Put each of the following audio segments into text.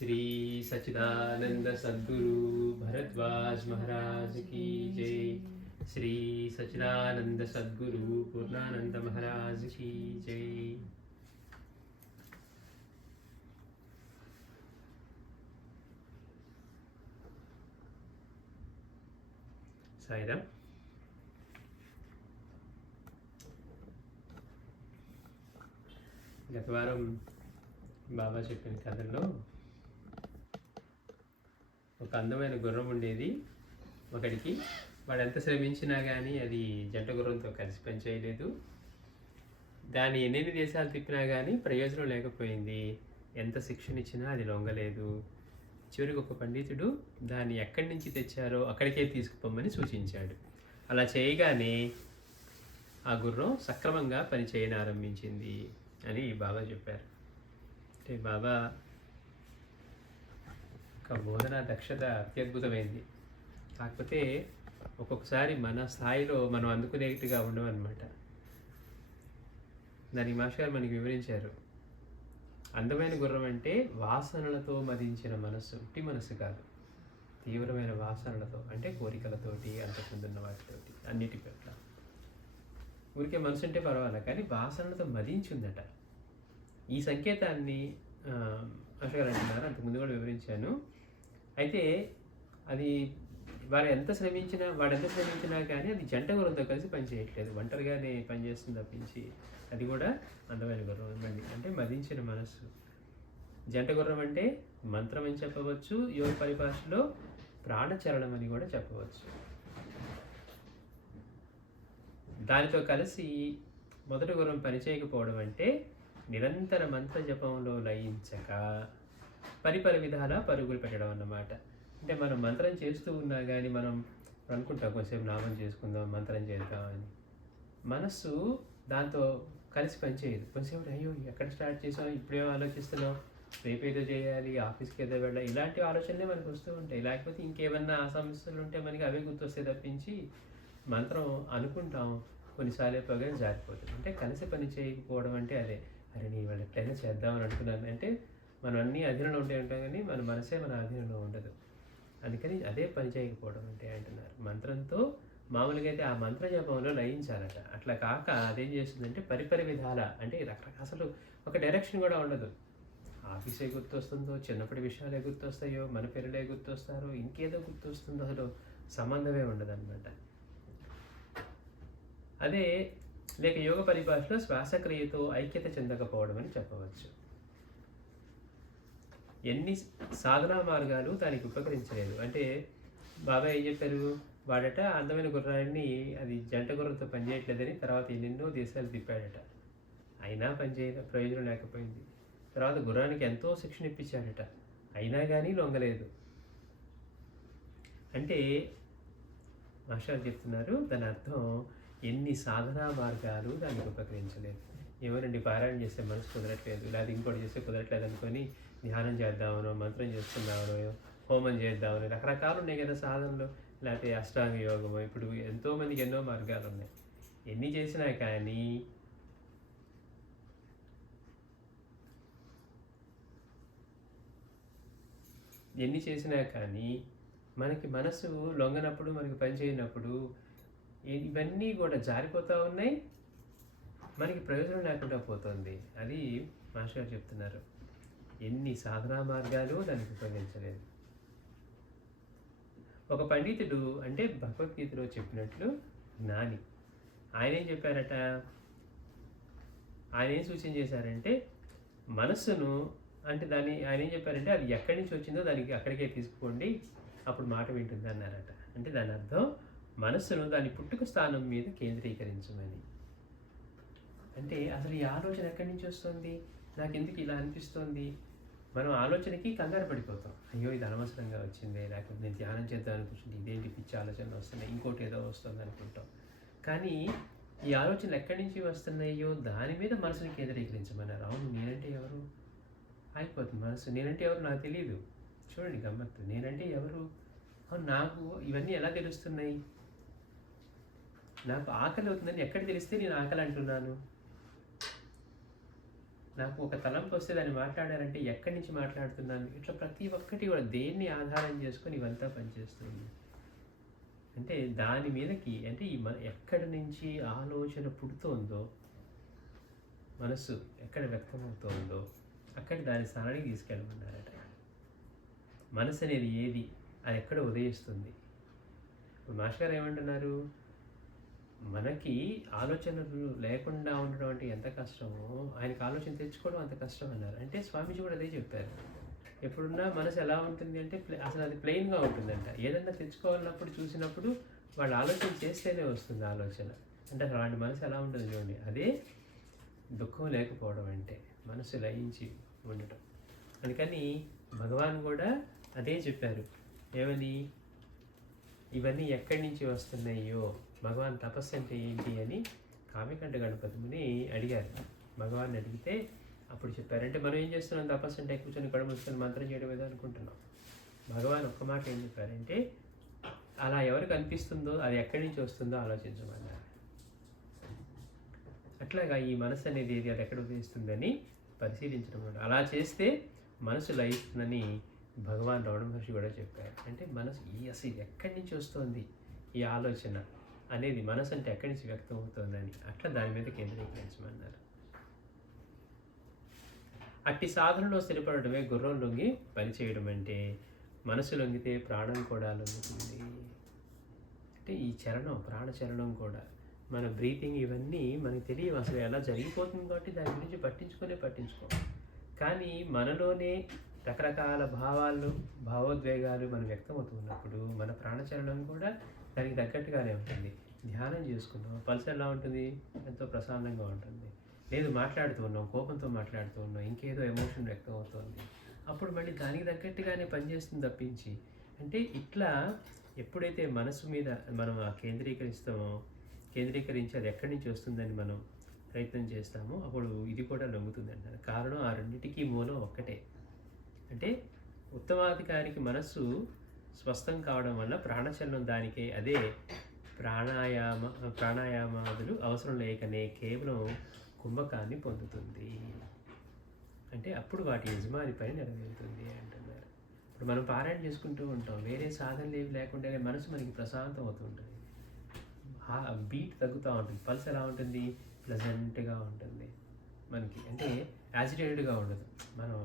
श्री सच्चिदानंद सद्गुरु भरद्वाज महाराज की जय। श्री सच्चिदानंद सद्गुरु पूर्णानंद महाराज की जय। साईराम। గత వారం బాబా చెప్పిన కథల్లో ఒక అందమైన గుర్రం ఉండేది ఒకడికి. వాడు ఎంత శ్రమించినా కానీ అది జంట గుర్రంతో కలిసి పనిచేయలేదు. దాన్ని ఎన్ని దేశాలు తిప్పినా కానీ ప్రయోజనం లేకపోయింది. ఎంత శిక్షణ ఇచ్చినా అది లొంగలేదు. చివరికి ఒక పండితుడు దాన్ని ఎక్కడి నుంచి తెచ్చారో అక్కడికే తీసుకుపోమని సూచించాడు. అలా చేయగానే ఆ గుర్రం సక్రమంగా పని చేయనారంభించింది అని బాబా చెప్పారు. అంటే బాబా ఒక బోధన దక్షత అత్యద్భుతమైంది. కాకపోతే ఒక్కొక్కసారి మన స్థాయిలో మనం అందుకునేట్టుగా ఉండవన్నమాట. దానికి మాస్టర్ గారు మనకి వివరించారు. అందమైన గుర్రం అంటే వాసనలతో మదించిన మనస్సు, ఉట్టి మనస్సు కాదు, తీవ్రమైన వాసనలతో, అంటే కోరికలతోటి, అంతకుముందున్న వాటితోటి, అన్నిటి పట్ల. ఊరికే మనసు అంటే పర్వాలేదు, కానీ వాసనలతో మదించిందట. ఈ సంకేతాన్ని మాస్టర్ గారు అంటున్నారు, అంతకుముందు కూడా వివరించాను. అయితే అది వాడు ఎంత శ్రమించినా కానీ అది జంట గుర్రంతో కలిసి పనిచేయట్లేదు, ఒంటరిగానే పనిచేస్తుంది తప్పించి. అది కూడా అందమైన గుర్రం ఇవ్వండి, అంటే మదించిన మనస్సు. జంట గుర్రం అంటే మంత్రం అని చెప్పవచ్చు, యోగ పరిభాషలో ప్రాణచరణం అని కూడా చెప్పవచ్చు. దానితో కలిసి మొదటి గుర్రం పనిచేయకపోవడం అంటే నిరంతర మంత్ర జపంలో లయించక పరిపరి విధాల పరుగులు పెట్టడం అన్నమాట. అంటే మనం మంత్రం చేస్తూ ఉన్నా కానీ మనం అనుకుంటాం కొంచెంసేపు నామం చేసుకుందాం, మంత్రం చేద్దామని. మనస్సు దాంతో కలిసి పనిచేయదు. కొంచెంసేపు అయ్యో ఎక్కడ స్టార్ట్ చేసాం, ఇప్పుడేమో ఆలోచిస్తున్నాం, రేపు ఏదో చేయాలి, ఆఫీస్కి ఏదో వెళ్ళాలి, ఇలాంటి ఆలోచనలే మనకు వస్తూ ఉంటాయి. లేకపోతే ఇంకేమన్నా ఆ సమస్యలు ఉంటే మనకి అవే గుర్తొస్తాయి తప్పించి మంత్రం అనుకుంటాం, కొన్నిసార్లు పగని జారిపోతుంది. అంటే కలిసి పని చేయకపోవడం అంటే అదే. అరే నేను వాళ్ళు ఎట్లయినా చేద్దామని అనుకున్నాను అంటే మనం అన్నీ అధీనంలో ఉంటాం కానీ మన మనసే మన అధీనంలో ఉండదు. అందుకని అదే పని చేయకపోవడం అంటే అంటున్నారు. మంత్రంతో మామూలుగా అయితే ఆ మంత్ర జపంలో లయించాలట. అట్లా కాక అదేం చేస్తుందంటే పరిపరి విధాల, అంటే రకరకాల, అసలు ఒక డైరెక్షన్ కూడా ఉండదు. ఆఫీసే గుర్తొస్తుందో, చిన్నప్పటి విషయాలే గుర్తొస్తాయో, మన పిల్లలే గుర్తొస్తారో, ఇంకేదో గుర్తొస్తుందో, అసలు సంబంధమే ఉండదు అనమాట. అదే లేక యోగ పరిభాషలో శ్వాసక్రియతో ఐక్యత చెందకపోవడం అని చెప్పవచ్చు. ఎన్ని సాధనా మార్గాలు దానికి ఉపకరించలేదు. అంటే బాబా ఏం చెప్పారు, వాడట అందమైన గుర్రాన్ని అది జంట గుర్రంతో పనిచేయట్లేదని తర్వాత ఎన్నెన్నో దేశాలు తిప్పాడట, అయినా ప్రయోజనం లేకపోయింది. తర్వాత గుర్రానికి ఎంతో శిక్షణ ఇప్పించాడట, అయినా కానీ లొంగలేదు. అంటే మాస్టర్ చెప్తున్నారు, దాని అర్థం ఎన్ని సాధనా మార్గాలు దానికి ఉపకరించలేదు. ఎవరండి పారాయణ చేస్తే మనసు కుదరట్లేదు, లేదా ఇంకోటి చేస్తే కుదరట్లేదు అనుకొని ధ్యానం చేద్దామనో, మంత్రం చేస్తున్నామనో, హోమం చేద్దామనో, రకరకాలు ఉన్నాయి కదా సాధనలు. లేకపోతే అష్టాంగ యోగము, ఇప్పుడు ఎంతోమందికి ఎన్నో మార్గాలు ఉన్నాయి. ఎన్ని చేసినా కానీ మనకి మనసు లొంగనప్పుడు, మనకి పని చేయనప్పుడు ఇవన్నీ కూడా జారిపోతూ ఉన్నాయి, మనకి ప్రయోజనం లేకుండా పోతుంది. అది మాస్టర్ గారు చెప్తున్నారు. ఎన్ని సాధనా మార్గాలు దానికి ఉపయోగించలేదు. ఒక పండితుడు, అంటే భగవద్గీతలో చెప్పినట్లు జ్ఞాని, ఆయన ఏం చెప్పారట, ఆయన ఏం సూచన చేశారంటే మనస్సును, అంటే దాన్ని ఆయన ఏం చెప్పారంటే అది ఎక్కడి నుంచి వచ్చిందో దానికి అక్కడికే తీసుకోండి, అప్పుడు మాట వింటుంది అన్నారట. అంటే దాని అర్థం మనస్సును దాని పుట్టుక స్థానం మీద కేంద్రీకరించమని. అంటే అసలు ఈ ఆలోచన ఎక్కడి నుంచి వస్తుంది, నాకు ఎందుకు ఇలా అనిపిస్తుంది, మనం ఆలోచనకి కంగారు పడిపోతాం. అయ్యో ఇది అనవసరంగా వచ్చిందే, లేకపోతే నేను ధ్యానం చేద్దాం అనుకుంటుంది, ఇదేంటి పిచ్చి ఆలోచనలు వస్తున్నాయి, ఇంకోటి ఏదో వస్తుంది అనుకుంటాం. కానీ ఈ ఆలోచనలు ఎక్కడి నుంచి వస్తున్నాయో దాని మీద మనసుని కేంద్రీకరించమన్నారు. అవును, నేనంటే ఎవరు అయిపోతుంది మనసు. నేనంటే ఎవరు నాకు తెలియదు. చూడండి గమ్మత్తు, నేనంటే ఎవరు, అవును నాకు ఇవన్నీ ఎలా తెలుస్తున్నాయి, నాకు ఆకలి అవుతుందని ఎక్కడ తెలిస్తే నేను ఆకలి అంటున్నాను. నాకు ఒక తలంపు వస్తే దాన్ని మాట్లాడారంటే ఎక్కడి నుంచి మాట్లాడుతున్నాను, ఇట్లా ప్రతి ఒక్కటి కూడా దేన్ని ఆధారం చేసుకొని ఇవంతా పనిచేస్తుంది. అంటే దాని మీదకి అంటే ఈ ఎక్కడి నుంచి ఆలోచన పుడుతోందో, మనసు ఎక్కడ వ్యక్తమవుతోందో అక్కడ దాని స్థానానికి తీసుకెళ్ళమన్నారట. మనసు అనేది ఏది, అది ఎక్కడ ఉదయిస్తుంది. ఇప్పుడు మాస్టర్ గారు ఏమంటున్నారు, మనకి ఆలోచనలు లేకుండా ఉండడం అంటే ఎంత కష్టమో ఆయనకి ఆలోచన తెచ్చుకోవడం అంత కష్టం అన్నారు. అంటే స్వామీజీ కూడా అదే చెప్పారు. ఎప్పుడున్నా మనసు ఎలా ఉంటుంది అంటే అసలు అది ప్లెయిన్గా ఉంటుందంట. ఏదన్నా తెచ్చుకోవాలన్నప్పుడు చూసినప్పుడు వాళ్ళు ఆలోచన చేస్తేనే వస్తుంది ఆలోచన. అంటే అసలు అలాంటి మనసు ఎలా ఉంటుంది చూడండి. అదే దుఃఖం లేకపోవడం అంటే, మనసు లయించి ఉండటం. అందుకని భగవాన్ కూడా అదే చెప్పారు. ఏమని, ఇవన్నీ ఎక్కడి నుంచి వస్తున్నాయో, భగవాన్ తపస్సు అంటే ఏంటి అని కావ్యకంఠ గణపతిని అడిగారు. భగవాన్ అడిగితే అప్పుడు చెప్పారంటే మనం ఏం చేస్తున్నాం, తపస్సు అంటే కూర్చొని కళ్ళు మూసుకొని మంత్రం చేయడం ఏదో అనుకుంటున్నాం. భగవాన్ ఒక్క మాట ఏం చెప్పారంటే, అలా ఎవరికి అనిపిస్తుందో అది ఎక్కడి నుంచి వస్తుందో ఆలోచించమన్నారు. అట్లాగా ఈ మనసు అనేది ఏది, అది ఎక్కడ ఉదయిస్తుందని పరిశీలించడం. అలా చేస్తే మనసు లయిస్తుందని భగవాన్ రమణ మహర్షి కూడా చెప్పారు. అంటే మనసు అసలు ఇది ఎక్కడి నుంచి వస్తుంది ఈ ఆలోచన అనేది, మనసు అంటే ఎక్కడి నుంచి వ్యక్తం అవుతుందని, అట్లా దాని మీద కేంద్రీకరించమన్నారు. అట్టి సాధనలో స్థిరపడటమే గుర్రం లొంగి పనిచేయడం అంటే. మనసు లొంగితే ప్రాణం కూడా లొంగుతుంది. అంటే ఈ చరణం, ప్రాణచరణం కూడా, మన బ్రీతింగ్ ఇవన్నీ మనకు తెలియవు, అసలు ఎలా జరిగిపోతుంది కాబట్టి దాని గురించి పట్టించుకో. కానీ మనలోనే రకరకాల భావాలు, భావోద్వేగాలు మనం వ్యక్తమవుతున్నప్పుడు మన ప్రాణచరణం కూడా దానికి తగ్గట్టుగానే ఉంటుంది. ధ్యానం చేసుకున్నాం, పల్స్ ఎలా ఉంటుంది, ఎంతో ప్రశాంతంగా ఉంటుంది. లేదు మాట్లాడుతూ ఉన్నాం, కోపంతో మాట్లాడుతూ ఉన్నాం, ఇంకేదో ఎమోషన్ వ్యక్తం అవుతుంది, అప్పుడు మళ్ళీ దానికి తగ్గట్టుగానే పనిచేస్తుంది తప్పించి. అంటే ఇట్లా ఎప్పుడైతే మనసు మీద మనం కేంద్రీకరించి అది ఎక్కడి నుంచి వస్తుందని మనం ప్రయత్నం చేస్తామో అప్పుడు ఇది కూడా లొంగుతుంది అంటారు. కారణం ఆ రెండింటికి మూలం ఒక్కటే. అంటే ఉత్తమాధికారికి మనస్సు స్వస్థం కావడం వల్ల ప్రాణచలనం దానికే, అదే ప్రాణాయామాదులు అవసరం లేకనే కేవలం కుంభకాన్ని పొందుతుంది. అంటే అప్పుడు వాటి యజమాని పని నెరవేరుతుంది అంటున్నారు. ఇప్పుడు మనం పారాయణ చేసుకుంటూ ఉంటాం, వేరే సాధనలు ఏవి లేకుండానే మనసు మనకి ప్రశాంతం అవుతుంటుంది. బీట్ తగ్గుతూ ఉంటుంది, పల్స్ ఎలా ఉంటుంది, ప్లెజెంట్గా ఉంటుంది మనకి. అంటే యాజిటేటెడ్గా ఉండదు. మనం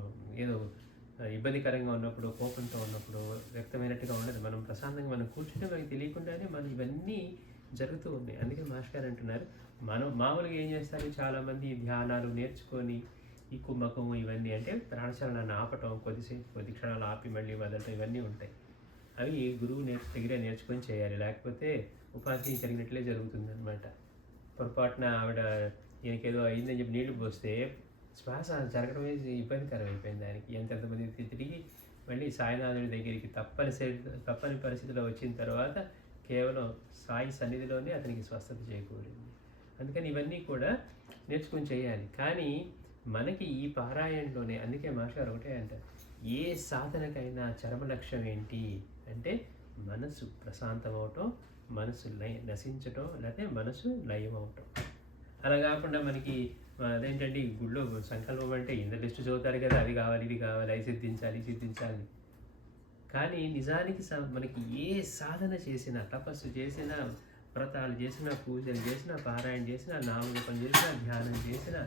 ఏదో ఇబ్బందికరంగా ఉన్నప్పుడు, కోపంతో ఉన్నప్పుడు వ్యక్తమైనట్టుగా ఉండదు. మనం ప్రశాంతంగా మనం కూర్చుంటే మనకి తెలియకుండానే మనం ఇవన్నీ జరుగుతూ ఉన్నాయి. అందుకే మాస్టర్ గారు అంటున్నారు, మనం మామూలుగా ఏం చేస్తారు, చాలామంది ధ్యానాలు నేర్చుకొని ఈ కుంభకం ఇవన్నీ అంటే ప్రాణచలనాన్ని ఆపటం, కొద్ది క్షణాలు ఆపి మళ్ళీ వదలటం, ఇవన్నీ ఉంటాయి. అవి గురువు దగ్గరే నేర్చుకొని చేయాలి, లేకపోతే ఉపాధి జరిగినట్లే జరుగుతుంది అనమాట. పొరపాటున ఆవిడ ఈయనకేదో అయిందని చెప్పి నీళ్లు పోస్తే శ్వాస జరగడమే ఇబ్బందికరం అయిపోయింది ఆయనకి. ఎంతమంది తిరిగి మళ్ళీ సాయినాథుడి దగ్గరికి తప్పని పరిస్థితిలో వచ్చిన తర్వాత కేవలం సాయి సన్నిధిలోనే అతనికి స్వస్థత చేకూరింది. అందుకని ఇవన్నీ కూడా నేర్చుకుని చేయాలి. కానీ మనకి ఈ పారాయణలోనే, అందుకే మాస్టర్ ఒకటే అంటారు, ఏ సాధనకైనా చరమ లక్ష్యం ఏంటి అంటే మనసు ప్రశాంతం అవటం, మనసు నశించటం, లేకపోతే మనసు లయం అవటం. అలా కాకుండా మనకి అదేంటండి గుళ్ళో సంకల్పం అంటే ఇంత లిస్టు చదువుతారు కదా, అది కావాలి ఇది కావాలి, అది సిద్ధించాలి. కానీ నిజానికి మనకి ఏ సాధన చేసినా, తపస్సు చేసినా, వ్రతాలు చేసినా, పూజలు చేసినా, పారాయణ చేసినా, నామజపం చేసినా, ధ్యానం చేసినా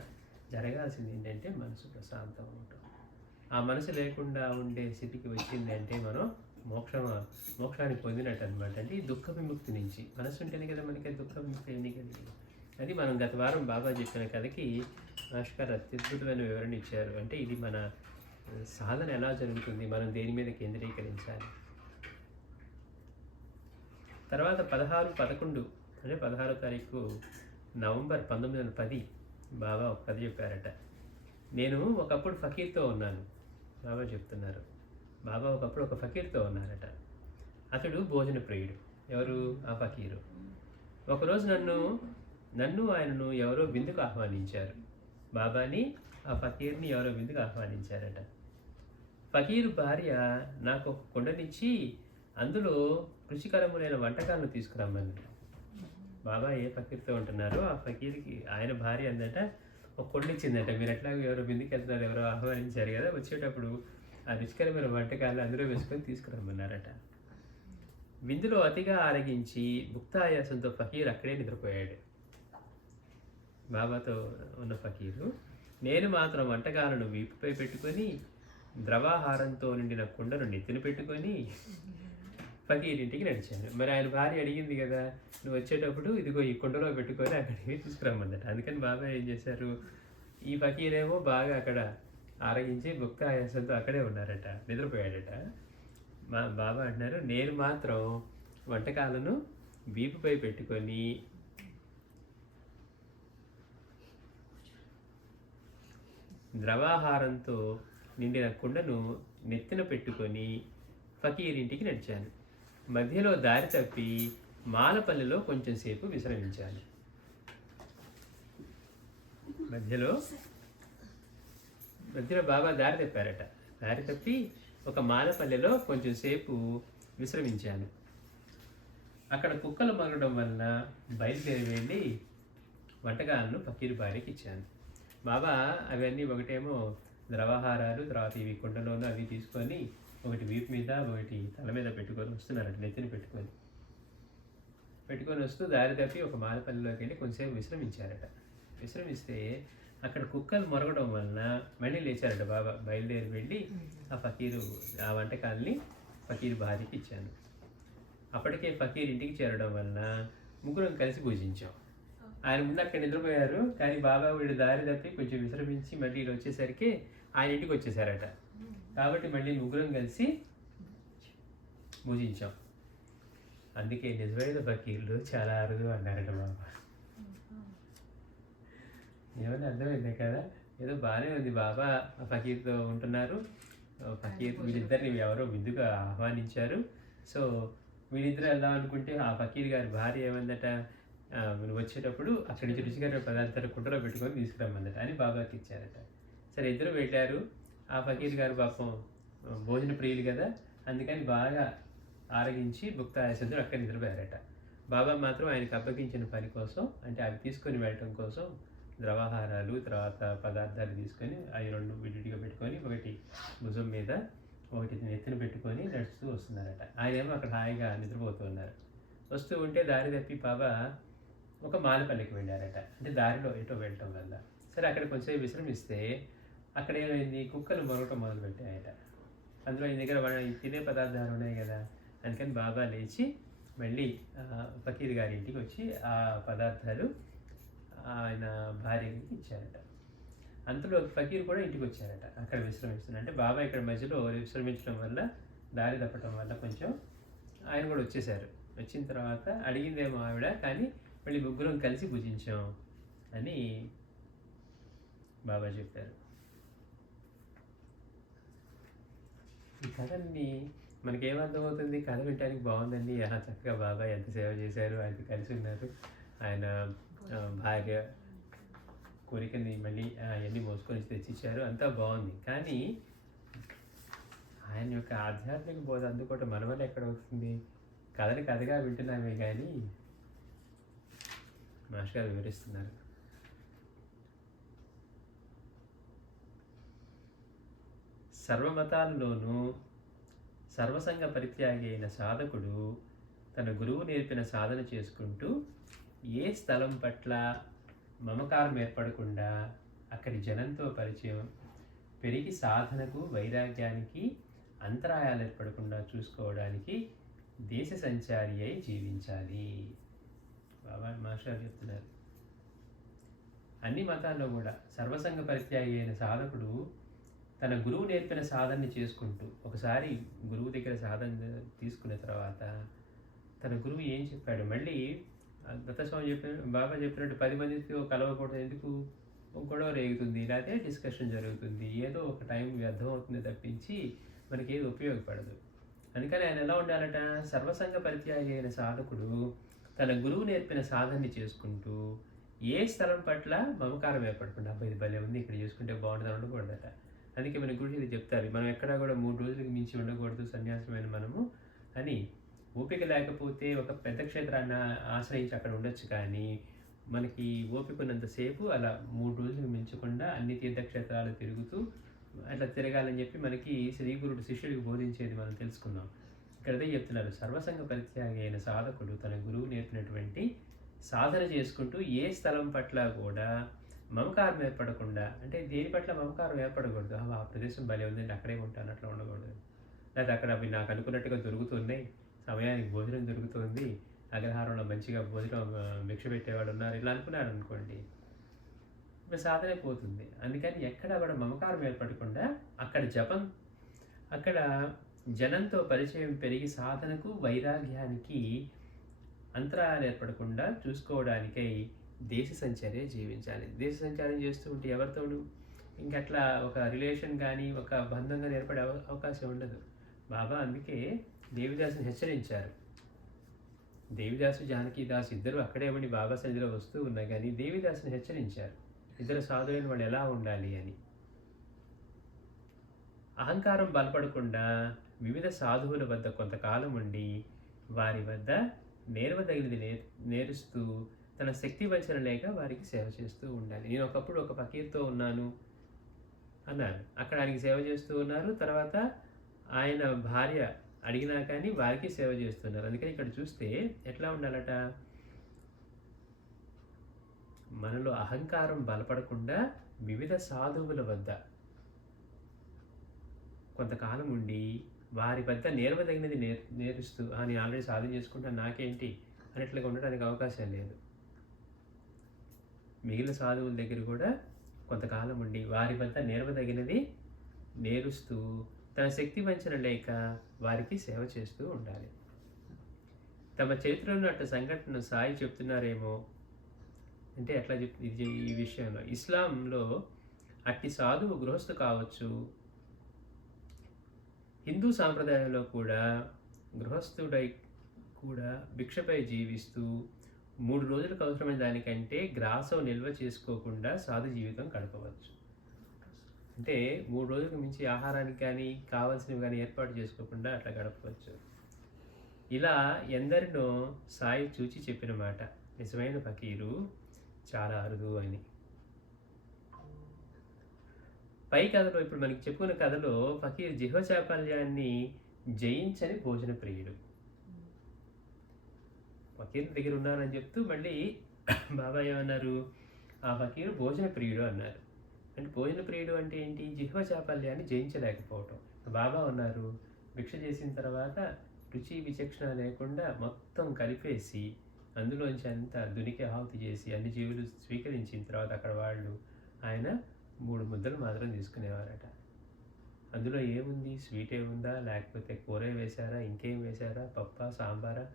జరగాల్సింది ఏంటంటే మనసు ప్రశాంతం అవటం. ఆ మనసు లేకుండా ఉండే స్థితికి వచ్చింది అంటే మనం మోక్షాన్ని పొందినట్టు అనమాట. అంటే ఈ దుఃఖ విముక్తి నుంచి మనసు ఉంటేనే కదా మనకి దుఃఖ విముక్తి ఎన్ని కలిగింది. అది మనం గత వారం బాబా చెప్పిన కథకి మాస్టర్ అత్యద్భుతమైన వివరణ ఇచ్చారు. అంటే ఇది మన సాధన ఎలా జరుగుతుంది, మనం దేని మీద కేంద్రీకరించాలి. తర్వాత 16/11 అంటే 16వ తారీఖు నవంబర్ 1910 బాబా ఒక కథ చెప్పారట. నేను ఒకప్పుడు ఫకీర్తో ఉన్నాను, బాబా చెప్తున్నారు. బాబా ఒకప్పుడు ఒక ఫకీర్తో ఉన్నారట. అతడు భోజన ప్రియుడు. ఎవరు? ఆ ఫకీరు. ఒకరోజు నన్ను ఆయనను ఎవరో విందుకు ఆహ్వానించారు. బాబాని, ఆ ఫకీర్ని ఎవరో విందుకు ఆహ్వానించారట. ఫకీరు భార్య నాకు ఒక కుండనిచ్చి అందులో రుచికరములైన వంటకాలను తీసుకురమ్మని. బాబా ఏ ఫకీర్తో ఉంటున్నారో ఆ ఫకీర్కి ఆయన భార్య అందట ఒక కొండ ఇచ్చిందంట. మీరు ఎట్లాగో ఎవరో విందుకి వెళ్తున్నారు, ఎవరో ఆహ్వానించారు కదా, వచ్చేటప్పుడు ఆ రుచికరమైన వంటకాలు అందులో వేసుకొని తీసుకురమ్మన్నారట. విందులో అతిగా ఆరగించి భుక్తాయాసంతో ఫకీర్ అక్కడే నిద్రపోయాడు. బాబాతో ఉన్న ఫకీరు, నేను మాత్రం వంటకాలను వీపుపై పెట్టుకొని ద్రవాహారంతో నిండిన కుండను నెత్తిన పెట్టుకొని ఫకీర్ ఇంటికి నడిచాను. మరి ఆయన భార్య అడిగింది కదా, నువ్వు వచ్చేటప్పుడు ఇదిగో ఈ కుండలో పెట్టుకొని అక్కడికి తీసుకురమ్మందట. అందుకని బాబా ఏం చేశారు, ఈ ఫకీరేమో బాగా అక్కడ ఆరగించి భుక్త ఆయాసంతో అక్కడే ఉన్నారట, నిద్రపోయాడట. మా బాబా అంటున్నారు, నేను మాత్రం వంటకాలను వీపుపై పెట్టుకొని ద్రవాహారంతో నిండిన కుండను నెత్తిన పెట్టుకొని ఫకీర్ ఇంటికి నడిచాను. మధ్యలో దారి తప్పి మాలపల్లిలో కొంచెం సేపు విశ్రమించాను. మధ్యలో బాబా దారి తప్పారట. దారి తప్పి ఒక మాలపల్లెలో కొంచెం సేపు విశ్రమించాను. అక్కడ కుక్కలు మరగడం వలన బయలుదేరి వెళ్ళి వంటకాలను ఫకీర్ భార్యకి ఇచ్చాను. బాబా అవన్నీ ఒకటేమో ద్రవాహారాలు, తర్వాత ఇవి కుండలోనూ అవి తీసుకొని ఒకటి వీపు మీద ఒకటి తల మీద పెట్టుకొని వస్తున్నారట, నెత్తిని పెట్టుకొని వస్తూ దారి తప్పి ఒక మాలపల్లిలోకి వెళ్ళి కొంచెంసేపు విశ్రమించారట. విశ్రమిస్తే అక్కడ కుక్కలు మొరగడం వలన మళ్ళీ లేచారట బాబా. బయలుదేరి వెళ్ళి ఆ వంటకాలని ఫకీర్ భార్యకి ఇచ్చాను. అప్పటికే ఫకీర్ ఇంటికి చేరడం వలన ముగ్గురం కలిసి పూజించాం. ఆయన ముందు అక్కడ నిద్రపోయారు, కానీ బాబా వీడు దారి తప్పి కొంచెం విశ్రమించి మళ్ళీ వచ్చేసరికి ఆయన ఇంటికి వచ్చేసారట. కాబట్టి మళ్ళీ ముగ్గురం కలిసి పూజించాం. అందుకే నిజమైన ఫకీర్లు చాలా అరుదు అన్నారట బాబా. ఏమన్నా అర్థమైంది కదా, ఏదో బాగానే ఉంది. బాబా ఫకీర్తో ఉంటున్నారు. ఫకీర్ వీళ్ళిద్దరిని ఎవరో విందుగా ఆహ్వానించారు. సో వీళ్ళిద్దరు వెళ్దాం అనుకుంటే ఆ ఫకీర్ గారి భార్య ఏమందట, వచ్చేటప్పుడు అక్కడి నుంచి రుచికరమైన పదార్థాలు కుండలో పెట్టుకొని తీసుకురమ్మందట అని బాబాకి ఇచ్చారట. సరే ఇద్దరు పెట్టారు. ఆ ఫకీర్ గారు పాపం భోజన ప్రియులు కదా, అందుకని బాగా ఆరగించి భుక్త ఆయాసంతో అక్కడ నిద్రపోయారట. బాబా మాత్రం ఆయనకు అప్పగించిన పని కోసం, అంటే అవి తీసుకొని వెళ్ళటం కోసం ద్రవాహారాలు, తర్వాత పదార్థాలు తీసుకొని అవి రెండు విడిగా పెట్టుకొని ఒకటి భుజం మీద ఒకటి నెత్తిన పెట్టుకొని నడుస్తూ వస్తున్నారట. ఆయనేమో అక్కడ హాయిగా నిద్రపోతూ ఉన్నారు. వస్తూ ఉంటే దారి తప్పి బాబా ఒక మాలపల్లికి వెళ్ళారట. అంటే దారిలో ఎటో వెళ్ళటం వల్ల సరే అక్కడ కొంచెం విశ్రమిస్తే అక్కడ ఏమైంది, కుక్కలు మొరగటం మొదలుపెట్టాయట. అందులో ఈ దగ్గర తినే పదార్థాలు ఉన్నాయి కదా, అందుకని బాబా లేచి మళ్ళీ ఫకీర్ గారి ఇంటికి వచ్చి ఆ పదార్థాలు ఆయన భార్యకి ఇచ్చారట. అంతలో ఫకీర్ కూడా ఇంటికి వచ్చారట. అక్కడ విశ్రమిస్తున్నారు. అంటే బాబా ఇక్కడ మధ్యలో విశ్రమించడం వల్ల, దారి తప్పటం వల్ల కొంచెం ఆయన కూడా వచ్చేసారు. వచ్చిన తర్వాత అడిగిందేమో ఆవిడ, కానీ మళ్ళీ ముగ్గురం కలిసి భుజించాం అని బాబా చెప్పారు. ఈ కథని మనకేమర్థమవుతుంది, కథ వినడానికి బాగుందండి, చక్కగా బాబా ఎంత సేవ చేశారు, ఆయనతో కలిసి ఉన్నారు, ఆయన భార్య కోరికని మళ్ళీ అవన్నీ మోసుకొని తెచ్చిచ్చారు, అంతా బాగుంది. కానీ ఆయన యొక్క ఆధ్యాత్మిక బోధ అందుకోవటం మన వల్ల ఎక్కడ అవుతుంది? కథని కథగా వింటున్నామే కానీ మాస్టర్ గారు వివరిస్తున్నారు. సర్వమతాల్లోనూ సర్వసంగ పరిత్యాగి అయిన సాధకుడు తన గురువు నేర్పిన సాధన చేసుకుంటూ ఏ స్థలం పట్ల మమకారం ఏర్పడకుండా అక్కడి జనంతో పరిచయం పెరిగి సాధనకు, వైరాగ్యానికి అంతరాయాలు ఏర్పడకుండా చూసుకోవడానికి దేశ సంచారి అయి జీవించాలి. బాబా మాస్టర్ చెప్తున్నారు. అన్ని మతాల్లో కూడా సర్వసంగ పరిత్యాగి అయిన సాధకుడు తన గురువు నేర్పిన సాధనని చేసుకుంటూ, ఒకసారి గురువు దగ్గర సాధన తీసుకున్న తర్వాత తన గురువు ఏం చెప్పాడు, మళ్ళీ దత్తస్వామి బాబా చెప్పినట్టు 10 మందితో కలవకూడదు. ఎందుకు? గొడవ రేగుతుంది, లేకపోతే డిస్కషన్ జరుగుతుంది, ఏదో ఒక టైం వ్యర్థం అవుతుంది తప్పించి మనకి ఏది ఉపయోగపడదు. అందుకని ఆయన ఎలా ఉండాలట, సర్వసంగ పరిత్యాగి అయిన సాధకుడు తన గురువు నేర్పిన సాధనని చేసుకుంటూ ఏ స్థలం పట్ల మమకారం ఏర్పడకుండా, అబ్బాయి ఇది భలే ఉంది, ఇక్కడ చేసుకుంటే బాగుంటుంది ఉండకూడదట. అందుకే మన గురువు ఇది చెప్తారు, మనం ఎక్కడా కూడా 3 రోజులకు మించి ఉండకూడదు సన్యాసమైన మనము అని. ఓపిక లేకపోతే ఒక పెద్ద క్షేత్రాన్ని ఆశ్రయించి అక్కడ ఉండొచ్చు, కానీ మనకి ఓపిక ఉన్నంతసేపు అలా 3 రోజులు మించకుండా అన్ని తీర్థక్షేత్రాలు తిరుగుతూ అట్లా తిరగాలని చెప్పి మనకి శ్రీ గురుడు శిష్యుడికి బోధించేది మనం తెలుసుకుందాం. ఇక్కడ అదే చెప్తున్నారు, సర్వసంగ పరిత్యాగి అయిన సాధకుడు తన గురువు నేర్పినటువంటి సాధన చేసుకుంటూ ఏ స్థలం పట్ల కూడా మమకారం ఏర్పడకుండా, అంటే దేని పట్ల మమకారం ఏర్పడకూడదు. ఆ ప్రదేశం భలే ఉందండి, అక్కడే ఉంటాను అట్లా ఉండకూడదు. లేదా అక్కడ అవి నాకు అనుకున్నట్టుగా దొరుకుతున్నాయి, సమయానికి భోజనం దొరుకుతుంది, అగ్రహారంలో మంచిగా భోజనం భిక్ష పెట్టేవాడు ఉన్నారు, ఇలా అనుకున్నాడు అనుకోండి, ఇప్పుడు సాధనే పోతుంది. అందుకని ఎక్కడ కూడా మమకారం ఏర్పడకుండా అక్కడ జపం, అక్కడ జనంతో పరిచయం పెరిగి సాధనకు వైరాగ్యానికి అంతరాయాలు ఏర్పడకుండా చూసుకోవడానికై దేశ సంచారే జీవించాలి. దేశ సంచారం చేస్తూ ఉంటే ఎవరితోనూ ఇంకట్లా ఒక రిలేషన్ కానీ ఒక బంధంగా ఏర్పడే అవకాశం ఉండదు. బాబా అందుకే దేవిదాసుని హెచ్చరించారు. దేవిదాసు జానకీదాసు ఇద్దరు అక్కడే ఉండి బాబా సన్నిధిలో వస్తూ ఉన్నా కానీ దేవిదాసుని హెచ్చరించారు, ఇద్దరు సాధులైన వాళ్ళు ఎలా ఉండాలి అని. అహంకారం బలపడకుండా వివిధ సాధువుల వద్ద కొంతకాలం ఉండి వారి వద్ద నేర్వదగినది నేరుస్తూ తన శక్తి వంచన లేక వారికి సేవ చేస్తూ ఉండాలి. నేను ఒకప్పుడు ఒక ఫకీర్తో ఉన్నాను అన్నారు, అక్కడ ఆయనకి సేవ చేస్తూ ఉన్నారు. తర్వాత ఆయన భార్య అడిగినా కానీ వారికి సేవ చేస్తున్నారు. అందుకని ఇక్కడ చూస్తే ఎట్లా ఉండాలట, మనలో అహంకారం బలపడకుండా వివిధ సాధువుల వద్ద కొంతకాలం ఉండి వారి వద్ద నేర్వదగినది నేరుస్తూ, నేను ఆల్రెడీ సాధన చేసుకుంటా నాకేంటి అన్నట్లుగా ఉండడానికి అవకాశం లేదు. మిగిలిన సాధువుల దగ్గర కూడా కొంతకాలం ఉండి వారి వద్ద నేర్వదగినది నేరుస్తూ తన శక్తి వంచన లేక వారికి సేవ చేస్తూ ఉండాలి. తమ చరిత్రలో అట్ట సంఘటన సాయి చెప్తున్నారేమో అంటే ఎట్లా ఇది ఈ విషయంలో ఇస్లాంలో అట్టి సాధువు గృహస్థు కావచ్చు. హిందూ సాంప్రదాయంలో కూడా గృహస్థుడై కూడా భిక్షపై జీవిస్తూ 3 రోజులకు అవసరమైన దానికంటే గ్రాసం నిల్వ చేసుకోకుండా సాధు జీవితం గడపవచ్చు. అంటే 3 రోజులకు మించి ఆహారానికి కానీ కావాల్సినవి కానీ ఏర్పాటు చేసుకోకుండా అట్లా గడపవచ్చు. ఇలా ఎందరినో సాయి చూచి చెప్పిన మాట, నిజమైన ఫకీరు చాలా అరుదు అని. పై కథలో ఇప్పుడు మనకి చెప్పుకున్న కథలో ఫకీర్ జిహ్వచాపల్యాన్ని జయించని భోజన ప్రియుడు. ఫకీర్ దగ్గర ఉన్నానని చెప్తూ మళ్ళీ బాబా ఏమన్నారు, ఆ ఫకీరు భోజన ప్రియుడు అన్నారు. అంటే భోజన ప్రియుడు అంటే ఏంటి, జిహ్వచాపల్యాన్ని జయించలేకపోవటం. బాబా ఉన్నారు, భిక్ష చేసిన తర్వాత రుచి విచక్షణ లేకుండా మొత్తం కలిపేసి అందులోంచి అంతా దునికి ఆహుతి చేసి అన్ని జీవులు స్వీకరించిన తర్వాత అక్కడ వాళ్ళు ఆయన 3 ముద్దలు మాత్రం తీసుకునేవారట. అందులో ఏముంది, స్వీట్ ఏముందా, లేకపోతే కూర వేశారా, ఇంకేం వేశారా, పప్పా సాంబారా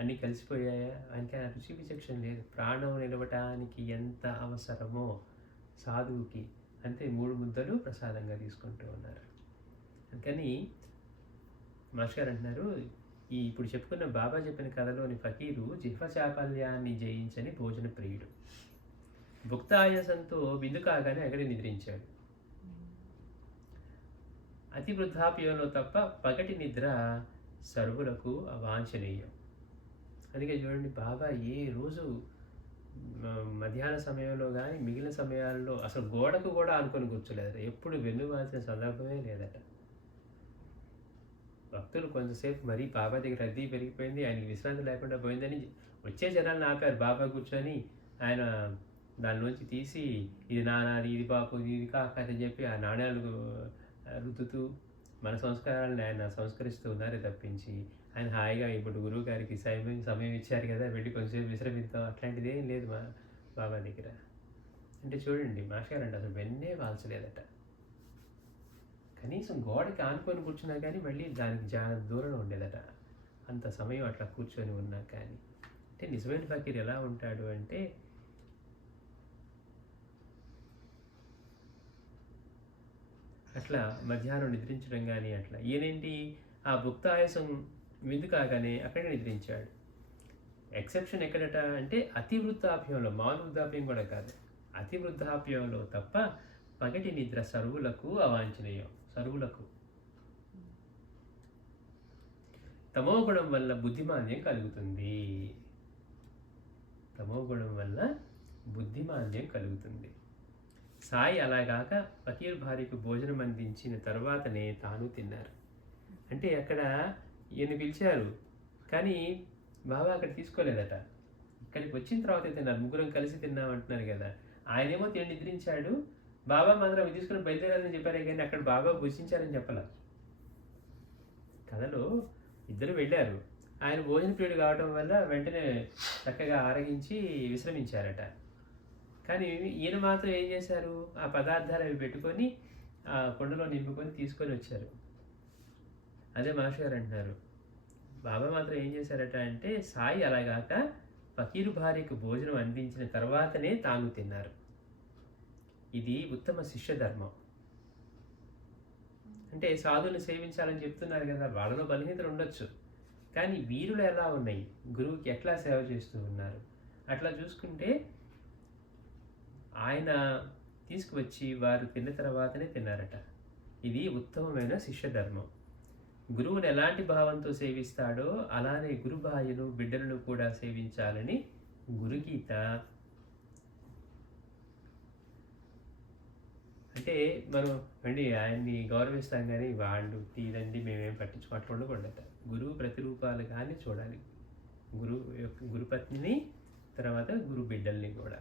అన్నీ కలిసిపోయాయా, ఆయనకి ఆ రుచి విచక్షణ లేదు. ప్రాణం నిలవటానికి ఎంత అవసరమో సాధువుకి అంతే 3 ముద్దలు ప్రసాదంగా తీసుకుంటూ ఉన్నారు. అందుకని మాస్టర్ అంటున్నారు, ఈ ఇప్పుడు చెప్పుకున్న బాబా చెప్పిన కథలోని ఫకీరు జిహ్వచాపల్యాన్ని జయించని భోజన ప్రియుడు. భుక్తాయాసంతో విందు కాగానే అక్కడే నిద్రించాడు. అతి వృద్ధాప్యంలో తప్ప పగటి నిద్ర సర్వులకు అవాంఛనీయం. అందుకే చూడండి, బాబా ఏ రోజు మధ్యాహ్న సమయంలో కానీ మిగిలిన సమయాల్లో అసలు గోడకు కూడా అనుకొని కూర్చోలేదట. ఎప్పుడు వెన్నువాల్సిన సందర్భమే లేదట. భక్తులు కొంతసేపు మరీ బాబా దగ్గర రద్దీ పెరిగిపోయింది, ఆయనకి విశ్రాంతి లేకుండా పోయిందని వచ్చే జనాలను ఆపారు. బాబా కూర్చొని ఆయన దానిలోంచి తీసి ఇది నానాది, ఇది బాపు, ఇది కాకని చెప్పి ఆ నాణ్యాలు రుద్దుతూ మన సంస్కారాలను ఆయన సంస్కరిస్తూ ఉన్నారే తప్పించి, ఆయన హాయిగా ఇప్పుడు గురువు గారికి సమయం ఇచ్చారు కదా, వెళ్ళి కొంచెంసేపు విశ్రమిద్దాం అట్లాంటిది ఏం లేదు మా బాబా దగ్గర. అంటే చూడండి, మాస్టర్ అంటే అసలు వెన్నే వాల్చలేదట. కనీసం గోడకి ఆనుకొని కూర్చున్నా కానీ మళ్ళీ దానికి దూరంలో ఉండేదట. అంత సమయం అట్లా కూర్చొని ఉన్నా కానీ. అంటే నిజమైన ఫకీర్ ఎలా ఉంటాడు అంటే, అట్లా మధ్యాహ్నం నిద్రించడం కానీ అట్లా. ఈయనేంటి, ఆ భుక్తాయాసం విందు కాగానే అక్కడే నిద్రించాడు. ఎక్సెప్షన్ ఎక్కడట అంటే అతి వృద్ధాప్యంలో, మామూలు వృద్ధాప్యం కూడా కాదు, అతి వృద్ధాప్యంలో తప్ప పగటి నిద్ర సర్వులకు అవాంఛనీయం. సర్వులకు తమోగుణం వల్ల బుద్ధిమాంద్యం కలుగుతుంది. తమోగుణం వల్ల బుద్ధిమాంద్యం కలుగుతుంది. సాయి అలాగాక ఫకీర్ భార్యకు భోజనం అందించిన తర్వాతనే తాను తిన్నారు. అంటే అక్కడ ఈయన పిలిచారు, కానీ బాబా అక్కడ తీసుకోలేదట. ఇక్కడికి వచ్చిన తర్వాత తిన్నారు, ముగ్గురం కలిసి తిన్నామంటున్నారు కదా. ఆయనేమో తిని నిద్రించాడు, బాబా మాత్రం అవి తీసుకుని బయలుదేరాలని చెప్పారే కానీ అక్కడ బాబా భుజించారని చెప్పాల. కథలో ఇద్దరు వెళ్ళారు, ఆయన భోజన ప్రియుడు కావడం వల్ల వెంటనే చక్కగా ఆరగించి విశ్రమించారట. కానీ ఈయన మాత్రం ఏం చేశారు, ఆ పదార్థాలు అవి పెట్టుకొని ఆ కుండలో నింపుకొని తీసుకొని వచ్చారు. అదే మాస్టర్ గారు అంటున్నారు, బాబా మాత్రం ఏం చేశారట అంటే సాయి అలాగాక ఫకీరు భార్యకు భోజనం అందించిన తర్వాతనే తాను తిన్నారు. ఇది ఉత్తమ శిష్య ధర్మం. అంటే సాధువుని సేవించాలని చెప్తున్నారు కదా, వాళ్ళలో బలహీనతలు ఉండొచ్చు, కానీ వీరులు ఎలా ఉన్నాయి, గురువుకి ఎట్లా సేవ చేస్తూ ఉన్నారు, అట్లా చూసుకుంటే ఆయన తీసుకువచ్చి వారు తిన్న తర్వాతనే తిన్నారట. ఇది ఉత్తమమైన శిష్య ధర్మం. గురువుని ఎలాంటి భావంతో సేవిస్తాడో అలానే గురుభార్యను బిడ్డలను కూడా సేవించాలని గురుగీత. అంటే మనం అండి ఆయన్ని గౌరవిస్తాం కానీ వాళ్ళు తీరండి మేమేం పట్టించుకోవట్లుండకూడదట. గురువు ప్రతిరూపాలు కానీ చూడాలి, గురుపత్నిని, తర్వాత గురు బిడ్డల్ని కూడా.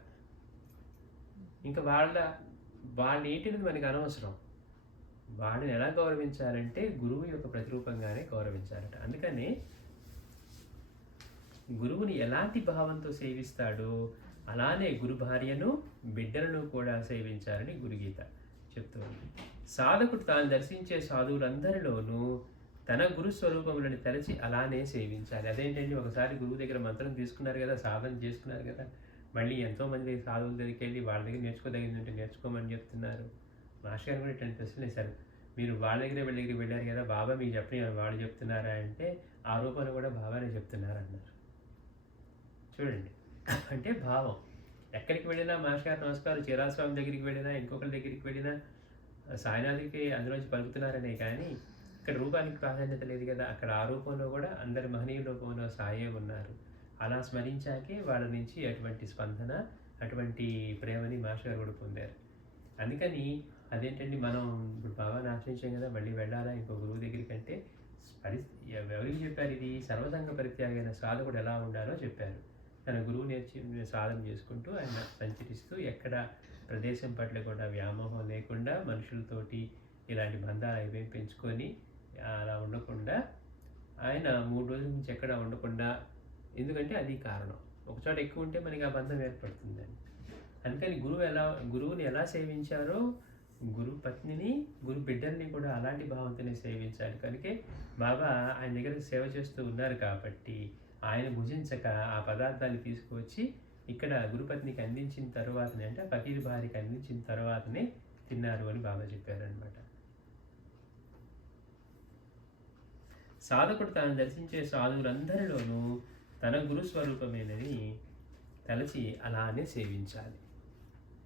ఇంకా వాళ్ళ ఏంటిది మనకి అనవసరం. వాడిని ఎలా గౌరవించాలంటే గురువు యొక్క ప్రతిరూపంగానే గౌరవించాలట. అందుకని గురువుని ఎలాంటి భావంతో సేవిస్తాడో అలానే గురు భార్యను బిడ్డలను కూడా సేవించాలని గురుగీత చెప్తుంది. సాధకుడు తాను దర్శించే సాధువులందరిలోనూ తన గురు స్వరూపములను తలచి అలానే సేవించాలి. అదేంటండి, ఒకసారి గురువు దగ్గర మంత్రం తీసుకున్నారు కదా, సాధన చేసుకున్నారు కదా, మళ్ళీ ఎంతోమంది సాధువుల దగ్గరికి వెళ్ళి వాళ్ళ దగ్గర నేర్చుకోదగిందంటే నేర్చుకోమని చెప్తున్నారు. మాస్టర్ గారు కూడా ఇట్లాంటి ప్రశ్నలు వేశారు, మీరు వాళ్ళ దగ్గరికి వెళ్ళారు కదా, బాబా మీకు చెప్పని వాళ్ళు చెప్తున్నారా అంటే ఆ రూపంలో కూడా బాబానే చెప్తున్నారు అన్నారు. చూడండి, అంటే భావం. ఎక్కడికి వెళ్ళినా మాస్టర్ గారు నమస్కారం, చీరాస్వామి దగ్గరికి వెళ్ళినా ఇంకొకరి దగ్గరికి వెళ్ళినా సాయినాథుడికి అందులోంచి పలుకుతున్నారనే, కానీ ఇక్కడ రూపానికి ప్రాధాన్యత లేదు కదా. అక్కడ ఆ రూపంలో కూడా అందరి మహనీయ రూపంలో సాయే ఉన్నారు. అలా స్మరించాకే వాళ్ళ నుంచి అటువంటి స్పందన, అటువంటి ప్రేమని మాస్టర్ గారు కూడా పొందారు. అందుకని అదేంటండి, మనం ఇప్పుడు బాబాని ఆశ్రయించాం కదా, మళ్ళీ వెళ్ళాలా ఇంకో గురువు దగ్గరికి అంటే ఎవరికి చెప్పారు? ఇది సర్వసంగ పరిత్యాగైన సాధకుడు ఎలా ఉండాలో చెప్పారు. తన గురువు నేర్చి సాధన చేసుకుంటూ ఆయన సంచరిస్తూ ఎక్కడ ప్రదేశం పట్ల కూడా వ్యామోహం లేకుండా మనుషులతోటి ఇలాంటి బంధాలు అవి పెంచుకొని అలా ఉండకుండా ఆయన 3 రోజుల నుంచి ఎక్కడ ఉండకుండా, ఎందుకంటే అది కారణం. ఒకచోట ఎక్కువ ఉంటే మనకి ఆ బంధం ఏర్పడుతుందండి. అందుకని గురువుని ఎలా సేవించారో గురు పత్నిని, గురు బిడ్డల్ని కూడా అలాంటి భావంతోనే సేవించాలి. కనుకే బాబా ఆయన దగ్గర సేవ చేస్తూ ఉన్నారు కాబట్టి ఆయన భుజించక ఆ పదార్థాన్ని తీసుకువచ్చి ఇక్కడ గురుపత్నికి అందించిన తర్వాతనే, అంటే ఫకీర్ భార్యకి అందించిన తర్వాతనే తిన్నారు అని బాబా చెప్పారనమాట. సాధకుడు తాను దర్శించే సాధువులందరిలోనూ తన గురుస్వరూపమేనని తలచి అలానే సేవించాలి.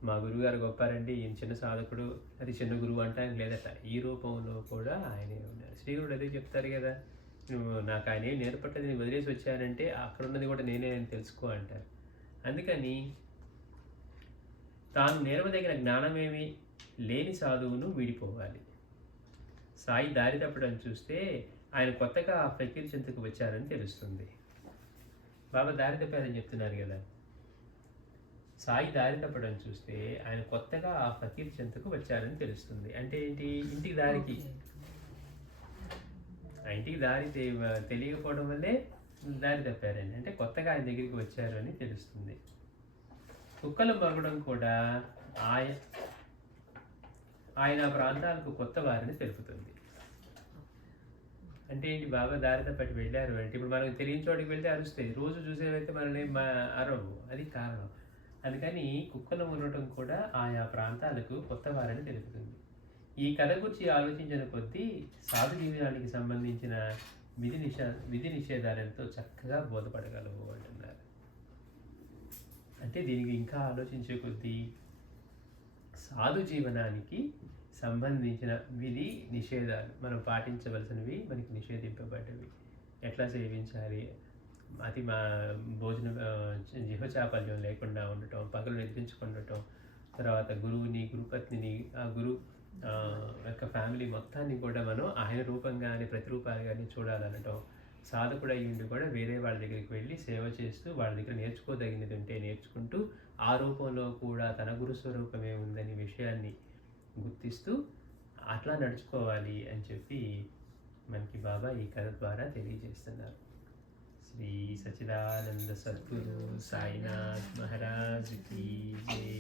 మా గురువుగారు గొప్పారండి, ఈయన చిన్న సాధకుడు, అది చిన్న గురువు అంటానికి లేదట. ఈ రూపంలో కూడా ఆయనే ఉన్నారు. శ్రీగురుడు అదే చెప్తారు కదా, నువ్వు నాకు ఆయన ఏం నేర్పట్టది, నేను వదిలేసి వచ్చానంటే అక్కడ ఉన్నది కూడా నేనే అని తెలుసుకో అంటారు. అందుకని తాను నేర్వదగిన జ్ఞానమేమి లేని సాధువును వీడిపోవాలి. సాయి దారి తప్పడం చూస్తే ఆయన కొత్తగా ఆ ఫకీర్ చెంతకు వచ్చారని తెలుస్తుంది. బాబా దారి తప్పారని చెప్తున్నారు కదా. సాయి దారి తప్పడం చూస్తే ఆయన కొత్తగా ఆ ఫకీర్ చెంతకు వచ్చారని తెలుస్తుంది. అంటే ఏంటి, ఇంటికి దారికి దారి తెలియకపోవడం వల్లే దారి తప్పారని, అంటే కొత్తగా ఆయన దగ్గరికి వచ్చారు అని తెలుస్తుంది. కుక్కలు మరగడం కూడా ఆయన ప్రాంతాలకు కొత్త వారిని తెలుపుతుంది. అంటే ఏంటి, బాబా దారి తప్పటి వెళ్ళారు అంటే ఇప్పుడు మనకు తెలియని చోటికి వెళ్తే అరుస్తాయి, రోజు చూసేవైతే మనల్ని అరవు, అది కారణం. అందుకని కుక్కలు ఉండటం కూడా ఆయా ప్రాంతాలకు కొత్త వారిని తెలుపుతుంది. ఈ కథ గురించి ఆలోచించిన కొద్దీ సాధు జీవనానికి సంబంధించిన విధి నిషేధాలతో చక్కగా బోధపడగలవు అంటున్నారు. అంటే దీనికి ఇంకా ఆలోచించే కొద్దీ సాధు జీవనానికి సంబంధించిన విధి నిషేధాలు మనం పాటించవలసినవి, మనకి నిషేధింపబడ్డవి, ఎట్లా సేవించాలి, అతి మా భోజనం జిహచాపల్యం లేకుండా ఉండటం, పగలు నిద్రించుకుండటం, తర్వాత గురువుని, గురుపత్నిని, ఆ గురు యొక్క ఫ్యామిలీ మొత్తాన్ని కూడా మనం ఆయన రూపంగానే, ప్రతిరూపాలుగానే చూడాలనటం, సాధకుడు అయ్యుండి కూడా వేరే వాళ్ళ దగ్గరికి వెళ్ళి సేవ చేస్తూ వాళ్ళ దగ్గర నేర్చుకోదగినది ఉంటే నేర్చుకుంటూ ఆ రూపంలో కూడా తన గురు స్వరూపమే ఉందని విషయాన్ని గుర్తిస్తూ అట్లా నడుచుకోవాలి అని చెప్పి మనకి బాబా ఈ కథ ద్వారా తెలియజేస్తున్నారు. శ్రీ సచిదానంద సద్గురు సాయినాథ్ మహారాజ్ కీ జై.